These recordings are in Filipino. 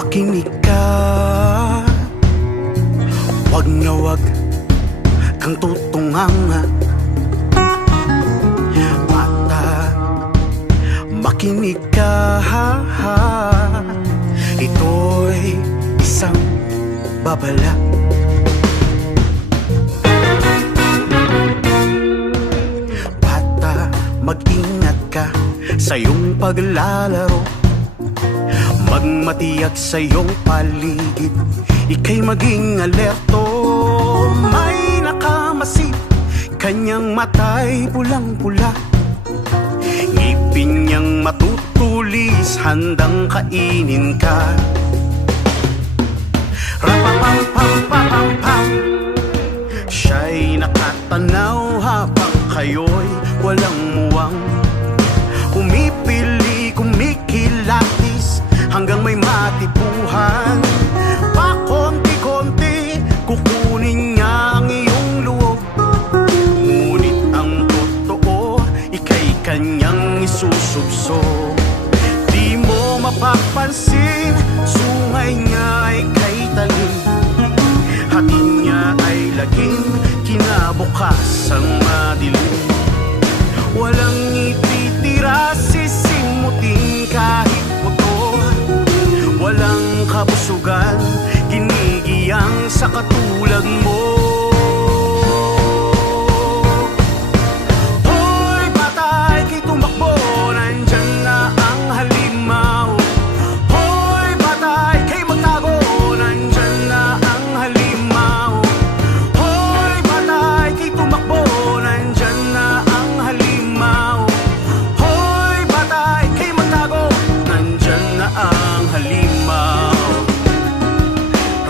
Makinig ka, wag na wag kang tutunganga. Bata, makinig ka, ito'y isang babala. Bata, mag-ingat ka sa iyong paglalaro. Magmatiyak sa iyong paligid, ika'y maging alerto. May nakamasid, kanyang mata'y pulang-pula. Ngipin niyang matutulis, handang kainin ka. Rapapam-pam-pam-pam, siya'y nakatanaw habang kayo'y walang muwang. Umipili, kumikilatis, hanggang may matipuhan. Pakonti-konti, kukunin niya ang iyong luog. Ngunit ang totoo, ika'y kanyang isusubsog. Di mo mapapansin, sungay niya ay kay talim. Hati niya ay laging kinabukas ang madilim. Walang ititira, sisimutin kahit buto. Walang kabusugan, ginigiyang sa katulad mo. Hoy bata, ika'y tumakbo, nandyan na ang halimaw. Hoy bata, ika'y magtago, nandyan na ang halimaw. Hoy bata, ika'y tumakbo, nandyan na ang halimaw. Hoy bata, ika'y magtago, nandyan na ang halimaw.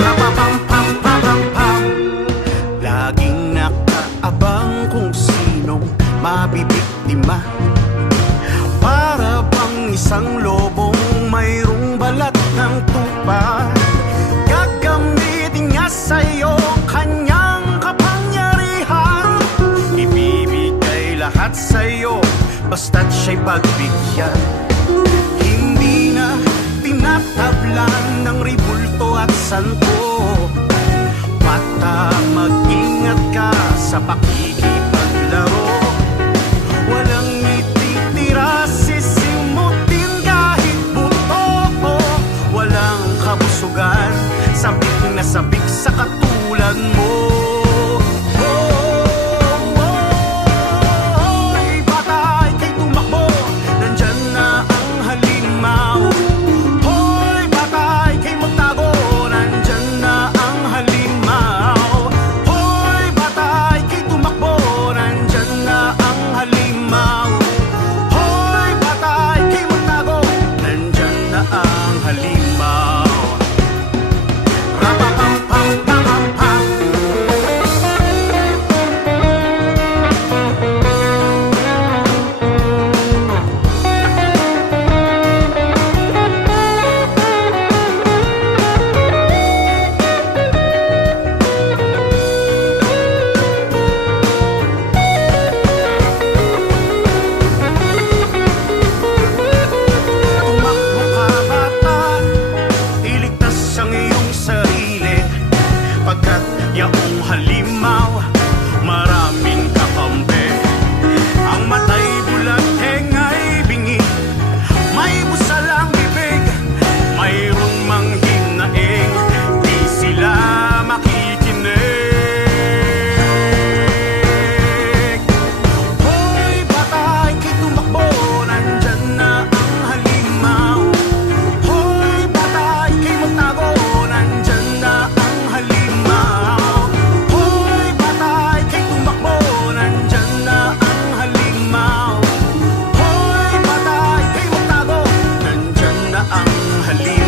Rapapam-pam-pam-pam, laging nakaabang kung sinong mabibiktima. Para bang isang lobong mayroong balat ng tupa. Gagamitin niya sa'yo kanyang kapangyarihan. Ibibigay lahat sa'yo basta't siya'y pagbigyan. Hindi na tinatablan ng ribulto at santo. Bata, mag-ingat ka sa pakikipaglaro. Walang ititira, sisimutin kahit buto. Walang kabusugan, sabik na sabik sa katulad mo. Hoy bata, ika'y tumakbo, nandyan na ang halimaw. Hoy bata, ika'y magtago, nandyan na ang halimaw. Hoy bata, ika'y tumakbo, nandyan na ang halimaw. Hoy bata, ika'y magtago, nandyan na ang halimaw. Rapapam-pam-pam-pam, tumakbo ka bata, iligtas ang iyong sarili. Pagkat yaong halimaw, maraming kakampi. Ang mata'y bulag, tenga'y bingi. May busal ang bibig, mayroong manghinaing. Di sila makikinig. Hoy bata, ika'y tumakbo, nandyan na ang halimaw. Hoy bata, ika'y magtago, nandyan na ang halimaw. Hoy bata, ika'y tumakbo, nandyan na ang halimaw. Hoy bata, ika'y magtago, nandyan na ang halimaw.